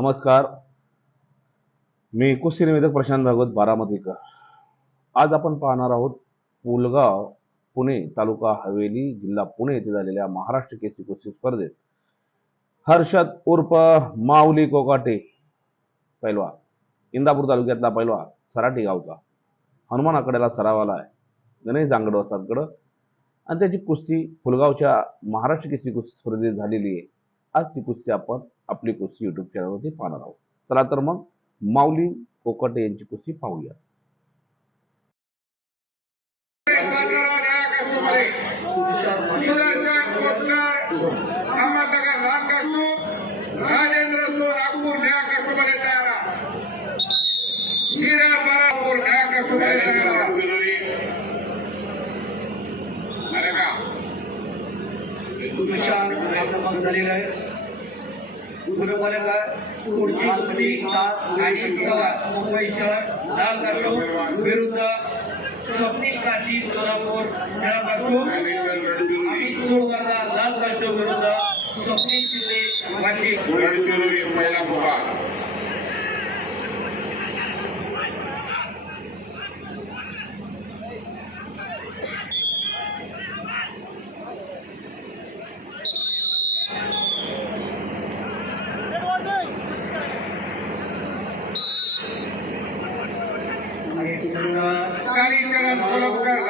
नमस्कार. मी कुस्तीनिवेदक प्रशांत भागवत बारामतीकर. आज आपण पाहणार आहोत पुलगाव पुणे तालुका हवेली जिल्हा पुणे येथे झालेल्या महाराष्ट्र केसरी कुस्ती स्पर्धेत. हर्षद उर्फ माऊली कोकाटे पहिलवा इंदापूर तालुक्यातला पहिलवा सराटी गावचा. हनुमान आकड्याला सरावाला आहे. गणेश जांगड वसादकडं आणि त्याची कुस्ती फुलगावच्या महाराष्ट्र केसरी कुस्ती स्पर्धेत झालेली आहे. आज ती कुस्ती आपण आपली कुस्ती युट्यूब चॅनलवरती पाहणार आहोत. चला तर मग माऊली कोकटे यांची कुस्ती पाहूया. झालेला तयार आहे. गुरुवारला पुढची दुसरी सात आणि सहा मुंबई शहर लाल काटो विरुद्ध स्वप्नील काशी सोलापूर खेळा काटो आणि सोळगावचा लाल काटो विरुद्ध स्वप्नील शिंदे वाशिम. गडचिरोली पहिला पुकार आणि पुढं कालीचरण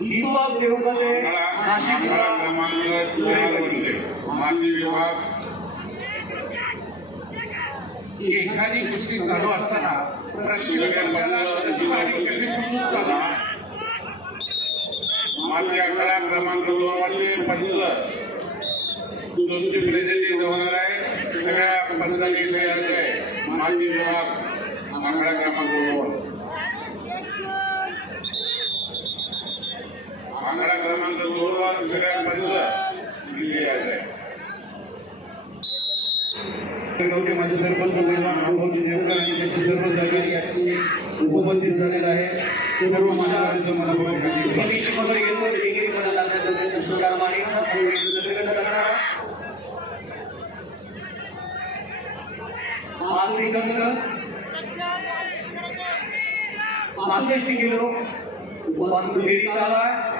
पट्टी दीपक नाशिक जिल्हा विभाग एखादी गोष्टी चालू असताना प्रशिक्षकांना अकरा क्रमांक दोन वाजले पंचवीस दोनशे प्रेझेंटिंग होणार आहे सगळ्या पंचायती तयार विभाग आकडा क्रमांक दोन आकडा क्रमांक दोन वर आहे. गावचे माजी सरपंच महिला अनुभवजी देवकर आणि त्यांचे सर्व सहकारी या ठिकाणी उपस्थित झालेले आहे. सर्व तुषार माने. आणि नगरकडे लागणार पाच पासष्ट किलो. फेरी चालू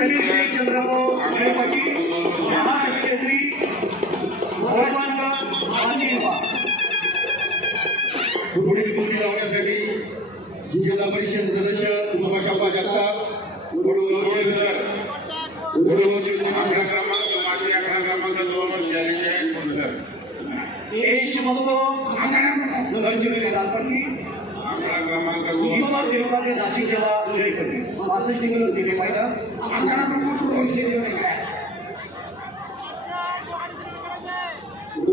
श्री चंद्रपूर निळपट्टी महाराष्ट्र पुढील कुस्ती लावण्यासाठी जिल्हा परिषद सदस्य सुभाषाप्पा जगताप अकरा क्रमांक मागणी अकरा क्रमांक दोन वर झालेले गडचिरोली लालपट्टी क्रमांक दोन. नाशिक निळपट्टी पासष्ट किलो दिले पाहिजे अकरा क्रमांक दोनशे दिवस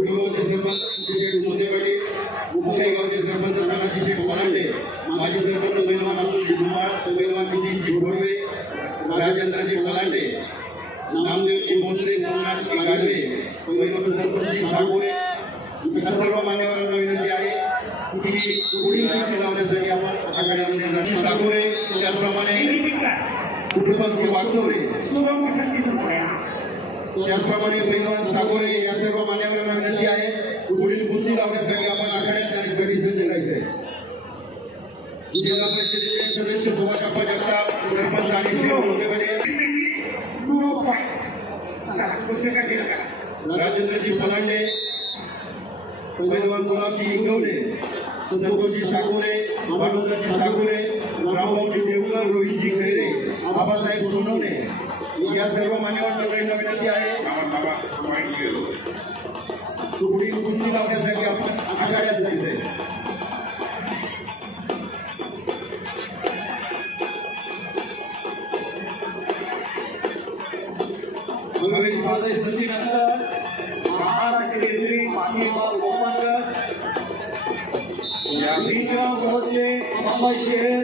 गावचे सरपंच मोदेवाडी सरपंच नानाशी वरांडे माजी सरपंच पैलवान अब्दुल जुमाळ पैलवान नितीन घोडवे राजेंद्रजी वलांडे नामदेवजी भोसले सोमनाथ गाजरे पैलवान सरपंच सागोरे इतर सर्व मान्यवरांना विनंती आहे की पुढील कुस्ती लावण्यासाठी आपण आघाडीमध्ये सागोरे त्याचप्रमाणे कुटुंबांची वागचोरे त्याचप्रमाणे पैलवान सागोरे या सर्व मान्यवरांना विनंती आहे पुढील बुद्धी लावण्यासाठी आपण आखाड्यात जाण्यासाठी सज्ज राहायचंय जिल्हा परिषदेचे सदस्य सुभाष अप्पा जगताप सरपंच आणि राजेंद्रजी पलांडे पैलवान गुलाबजी इंगवले संतोषजी सागोरे बाबाजी सागोरे रामभाऊजी देवकर रोहितजी खैरे बाबासाहेब सोनवणे या सर्व मान्यवर मंडळींना विनंती आहे बाबा बाबा पॉईंट गेलो तुकडी कुंची लावण्यासाठी आपण आखाड्यात जायचंय मंगळवेळी पाहताय संधीनंतर महाराष्ट्र केसरी मातीबाग ओपनकर भीमराव भोसले मुंबई शहर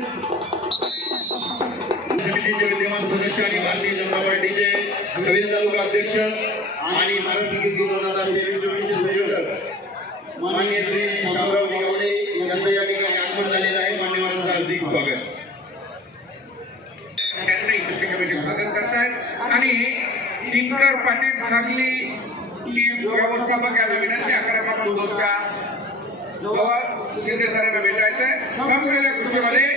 समितीचे विद्यमान सदस्य आणि भारतीय जनता पार्टीचे नवीन तालुका अध्यक्ष आणि महाराष्ट्र केसरी दोन हजार तेवीस चोवीसचे संयोजक माननीय श्री शामराव गावडे यांचं या ठिकाणी आगमन झालेलं आहे मान्यवरांचं हार्दिक स्वागत त्यांचं इंडस्ट्री कमिटी स्वागत करतायत आणि दिनकर पाटील सांगली व्यवस्थापक यांना विनंती अकरा क्रमांक दोनच्या जवळ शिंदे सरांना भेटायचंय संपलेल्या कृतीमध्ये